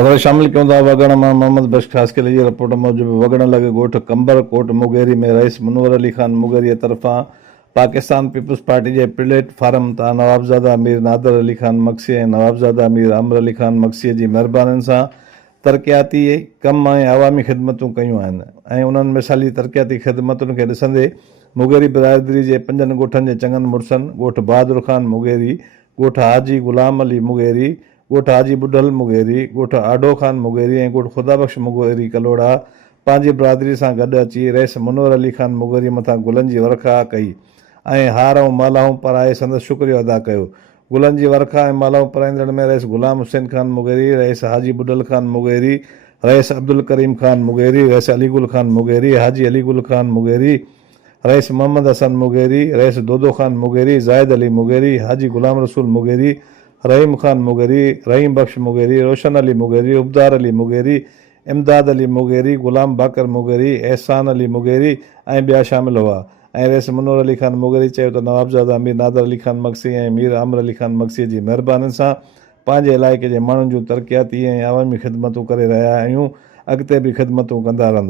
ख़बर शामिल कयूं था वगण मां मोहम्मद बख्श ख़ास के लिए रिपोर्ट मूजिब वगण लॻे ॻोठ कंबर कोट मुगेरी में रईस मुनवर अली खान मुगेरी तरफ़ां पाकिस्तान पीपल्स पार्टी जे प्लेटफार्म तां नवाबज़ादा अमीर नादर अली खान मक्सी ऐं नवाबज़ादा अमीर अमर अली खान मक्सीअ जी महिरबानी सां तरक़ियाती कम ऐं अवामी ख़िदमतूं कयूं आहिनि ऐं उन्हनि मिसाली तरक़ियाती ख़िदमतुनि खे ॾिसंदे मुगेरी बिरादरी जे 5 ॻोठनि जे चङनि मुड़सनि ॻोठ बहादुर खान मुगेरी, ॻोठ हाजी गुलाम अली मुगेरी, ॻोठ हाजी बुढल मुगेरी, ॻोठ आडो खान मुगेरी ऐं ॻोठ ख़ुदाबख्श मुगेरी कलोड़ा पंहिंजी बिरादरी सां गॾु अची रईस मुनवर अली खान मुगेरी मथां गुलनि जी वर्खा कई ऐं हार ऐं मालाऊं पाराए संदसि शुक्रियो अदा कयो। गुलनि जी वर्खा ऐं मालाऊं पाराईंदड़ में रईस गुलाम हुसैन खान मुगेरी, रईस हाजी बुढल खान मुगेरी, रईस अब्दुल करीम खान मुगेरी, रईस अलीगुल खान मुगेरी, हाजी अलीगुल Khan Mugeri, rice Mohammad Hasan Mugeri, rice दोदो खान मुगेरी, ज़ाहिद अली मुगेरी, हाजी गुलाम रसूल मुगेरी, रहीम खान मुगेरी, रहीम बख्श मुगेरी, रोशन अली मुगेरी, उबदार अली मुगेरी, इमदाद अली मुगेरी, गुलाम बाकर मुगेरी, एहसान अली मुगेरी ऐं ॿिया शामिल हुआ। ऐं रईस मुनवर अली खान मुगेरी चयो त नवाबज़ादा अमीर नादर अली खान मक्सी ऐं मीर अमर अली खान मक्सीअ जी महिरबानी सां पंहिंजे इलाइक़े जे माण्हुनि जूं तरक़ियाती ऐं अवामी ख़िदमतूं करे रहिया आहियूं, अॻिते बि ख़िदमतूं कंदा रहंदा।